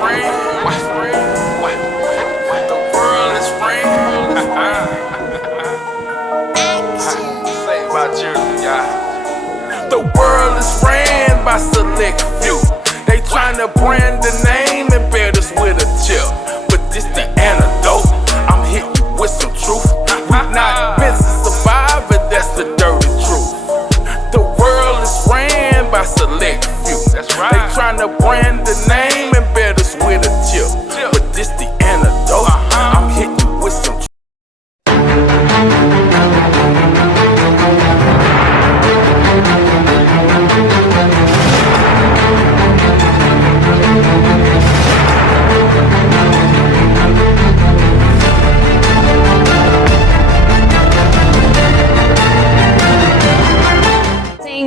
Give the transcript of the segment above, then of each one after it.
free. The world is free. Say about you, y'all. The world is ran by select few. They tryna brand the name and bear us with a chip. But this the antidote. I'm hitting you with some truth. We not meant to survive, but that's the dirty truth. The world is ran by select few. That's right. They tryna brand the name and bear us with a chip. But this the antidote. I'm hitting you with some truth.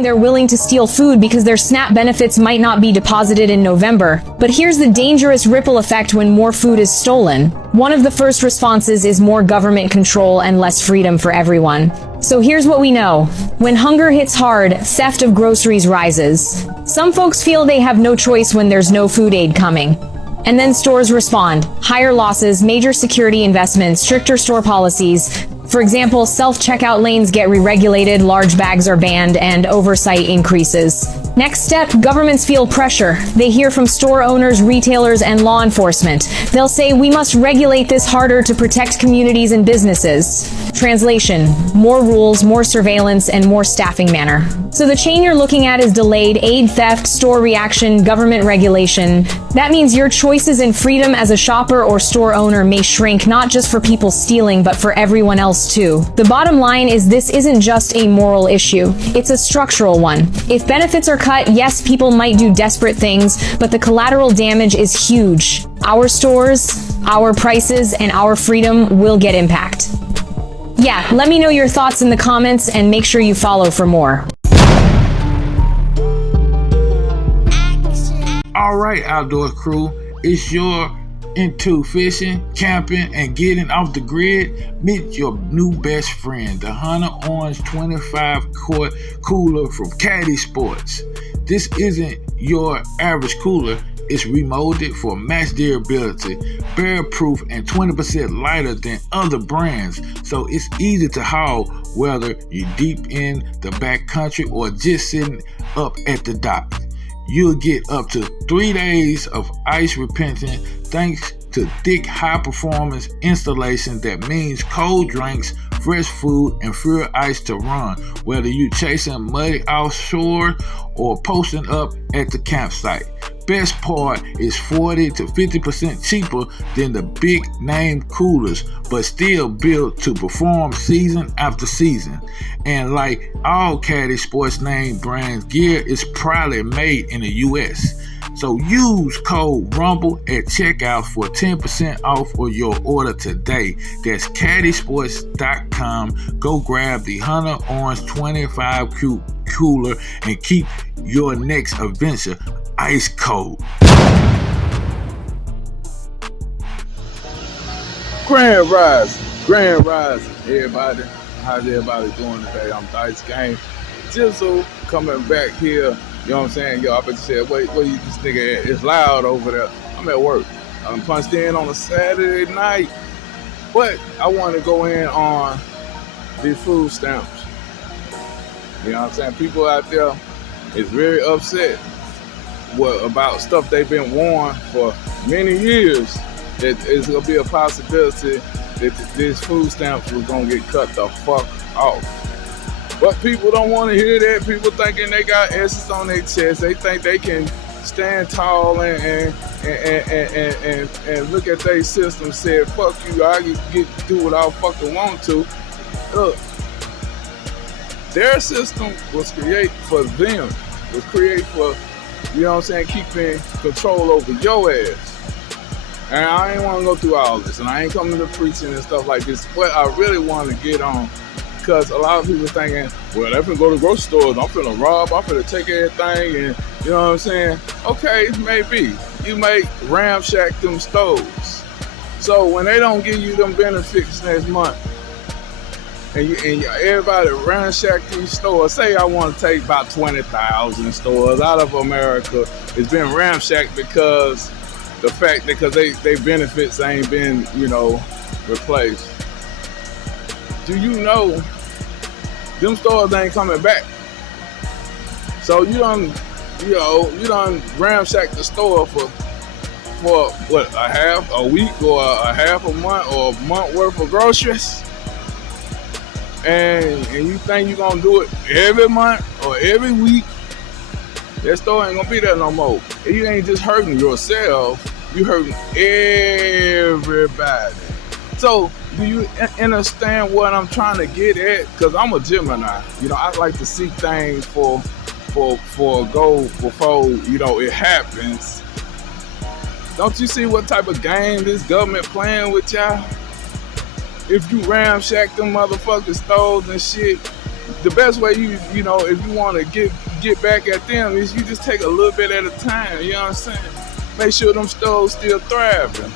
They're willing to steal food because their SNAP benefits might not be deposited in November. But here's the dangerous ripple effect when more food is stolen. One of the first responses is more government control and less freedom for everyone. So here's what we know. When hunger hits hard, theft of groceries rises. Some folks feel they have no choice when there's no food aid coming. And then stores respond. Higher losses, major security investments, stricter store policies. For example, self-checkout lanes get re-regulated, large bags are banned, and oversight increases. Next step, governments feel pressure. They hear from store owners, retailers, and law enforcement. They'll say, we must regulate this harder to protect communities and businesses. Translation: more rules, more surveillance, and more staffing manner. So the chain you're looking at is delayed aid, theft, store reaction, government regulation. That means your choices and freedom as a shopper or store owner may shrink, not just for people stealing, but for everyone else too. The bottom line is this isn't just a moral issue. It's a structural one. If benefits are cut, yes, people might do desperate things, but the collateral damage is huge. Our stores, our prices, and our freedom will get impact. Yeah, let me know your thoughts in the comments and make sure you follow for more. All right, outdoor crew, it's your into fishing, camping, and getting off the grid. Meet your new best friend, the Hunter Orange 25-quart cooler from Caddy Sports. This isn't your average cooler. It's remolded for max durability, bear-proof, and 20% lighter than other brands, so it's easy to haul whether you're deep in the backcountry or just sitting up at the dock. You'll get up to 3 days of ice retention thanks to thick, high-performance installation that means cold drinks, fresh food, and fewer ice to run, whether you're chasing muddy offshore or posting up at the campsite. Best part is 40 to 50% cheaper than the big name coolers, but still built to perform season after season. And like all Caddy Sports name brands, gear is proudly made in the US. So use code RUMBLE at checkout for 10% off of your order today. That's caddysports.com. Go grab the Hunter Orange 25 cooler and keep your next adventure ice cold. Grand Rise, everybody. How's everybody doing today? I'm Dice Game Jizzle coming back here. You know what I'm saying? Yo, I bet you said, where you this nigga at? It's loud over there. I'm at work. I'm punched in on a Saturday night. But I want to go in on the food stamps. You know what I'm saying? People out there is very upset about stuff they've been warned for many years that it's going to be a possibility that these food stamps was going to get cut the fuck off. But people don't want to hear that. People thinking they got S's on their chest. They think they can stand tall and look at their system and say, fuck you, I can do what I fucking want to. Look, their system was created for them. Was created for, you know what I'm saying, keeping control over your ass. And I ain't want to go through all this, and I ain't coming to preaching and stuff like this. But I really want to get on, because a lot of people thinking, well, they finna go to grocery stores, I'm finna rob, I'm finna take everything, and you know what I'm saying? Okay, maybe. You may ramshack them stores. So when they don't give you them benefits next month, and everybody ransack these stores, say I want to take about 20,000 stores out of America, it's been ramshacked because the fact that because they benefits ain't been, you know, replaced. Do you know them stores ain't coming back? So you done ramshack the store for what, a week or a half a month or a month worth of groceries, and you think you gonna do it every month or every week? That store ain't gonna be there no more. And you ain't just hurting yourself, you hurting everybody. So do you understand what I'm trying to get at? Because I'm a Gemini. You know, I like to see things for a goal before, you know, it happens. Don't you see what type of game this government playing with y'all? If you ramshack them motherfucking stores and shit, the best way you know, if you want to get back at them is you just take a little bit at a time. You know what I'm saying? Make sure them stores still thriving,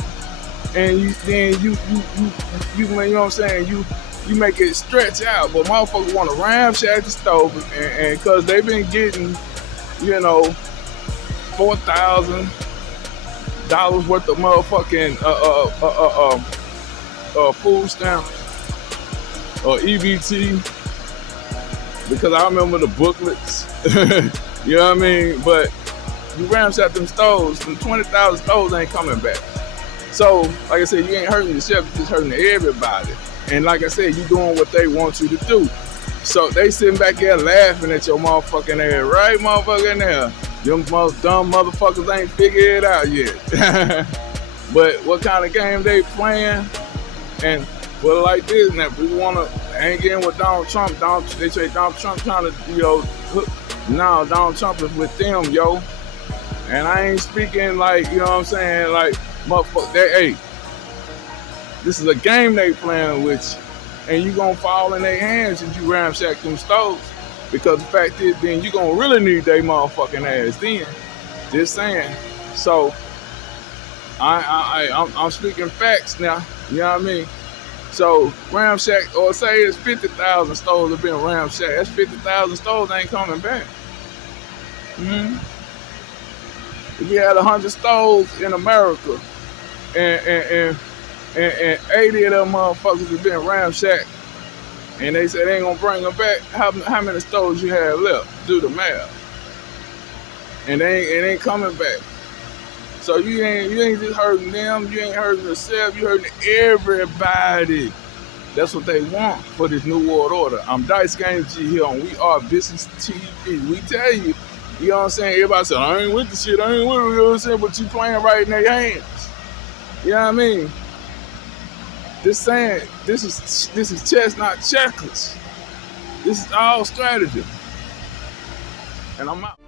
and you know what I'm saying? You make it stretch out. But motherfuckers want to ramshack the store, and cause they've been getting, you know, $4,000 worth of motherfucking food stamps or EBT, because I remember the booklets. You know what I mean? But you ramshack them stores, them 20,000 stores ain't coming back. So, like I said, you ain't hurting yourself, you're just hurting everybody. And like I said, you doing what they want you to do. So they sitting back here laughing at your motherfucking ass, right, motherfucking there. Them dumb motherfuckers ain't figured it out yet. But what kind of game they playing? And put it like this, now if we want to hang in with Donald Trump, they say Donald Trump trying to, you know, no, Donald Trump is with them, yo. And I ain't speaking like, you know what I'm saying, like, motherfucker, hey, this is a game they playing with you, and you gonna fall in their hands if you ramshack them stores. Because the fact is, then you gonna really need their motherfucking ass then. Just saying. So I'm speaking facts now. You know what I mean? So ramshack, or say it's 50,000 stores have been ramshacked. That's 50,000 stores ain't coming back. If you had 100 stores in America, and 80 of them motherfuckers have been ramshacked, and they said they ain't gonna bring them back, how many stores you have left? Do the math. And it ain't coming back. So you ain't just hurting them, you ain't hurting yourself, you hurting everybody. That's what they want for this new world order. I'm Dice Game G here on We Are VishusTv. We tell you, you know what I'm saying? Everybody said, I ain't with the shit, I ain't with it, you know what I'm saying? But you playing right in their hands. You know what I mean? Just saying, this is chess, not checkers. This is all strategy. And I'm out.